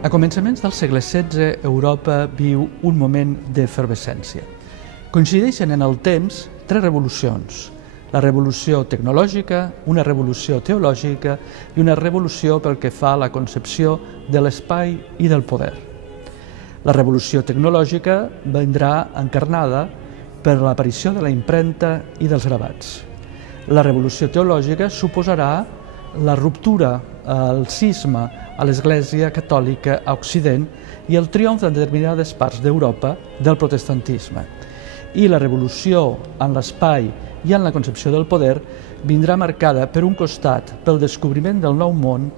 A començaments del segle XVI, Europa viu un moment d'efervescència. Coincideixen en el temps tres revolucions: la revolució tecnològica, una revolució teològica i una revolució pel que fa a la concepció de l'espai i del poder. La revolució tecnològica vindrà encarnada per l'aparició de la impremta i dels gravats. La revolució teològica suposarà la ruptura, el cisma a l'Església Catòlica a Occident i el triomf en determinades parts d'Europa del protestantisme. I la revolució en l'espai i en la concepció del poder vindrà marcada per un costat pel descobriment del nou món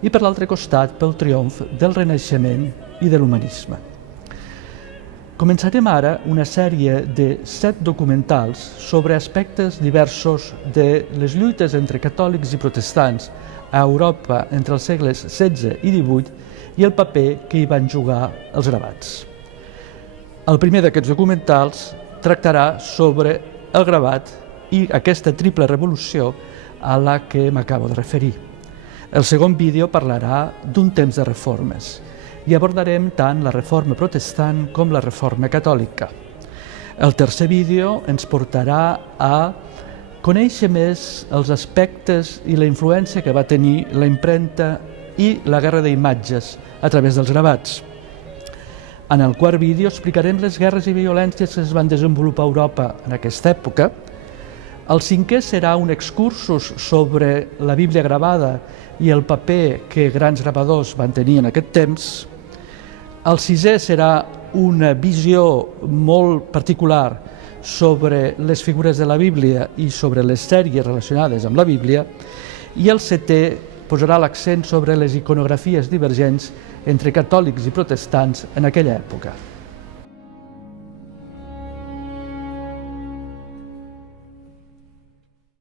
i per l'altre costat pel triomf del Renaixement i de l'humanisme. Començarem ara una sèrie de 7 documentals sobre aspectes diversos de les lluites entre catòlics i protestants a Europa entre els segles XVI i XVIII i el paper que hi van jugar els gravats. El primer d'aquests documentals tractarà sobre el gravat i aquesta triple revolució a la que m'acabo de referir. El segon vídeo parlarà d'un temps de reformes i abordarem tant la reforma protestant com la reforma catòlica. El tercer vídeo ens portarà a conèixer més els aspectes i la influència que va tenir la impremta i la guerra d'imatges a través dels gravats. En el quart vídeo explicarem les guerres i violències que es van desenvolupar a Europa en aquesta època. El cinquè serà un excursus sobre la Bíblia gravada i el paper que grans gravadors van tenir en aquest temps. El sisè serà una visió molt particular sobre les figures de la Bíblia i sobre les sèries relacionades amb la Bíblia. I el setè posarà l'accent sobre les iconografies divergents entre catòlics i protestants en aquella època.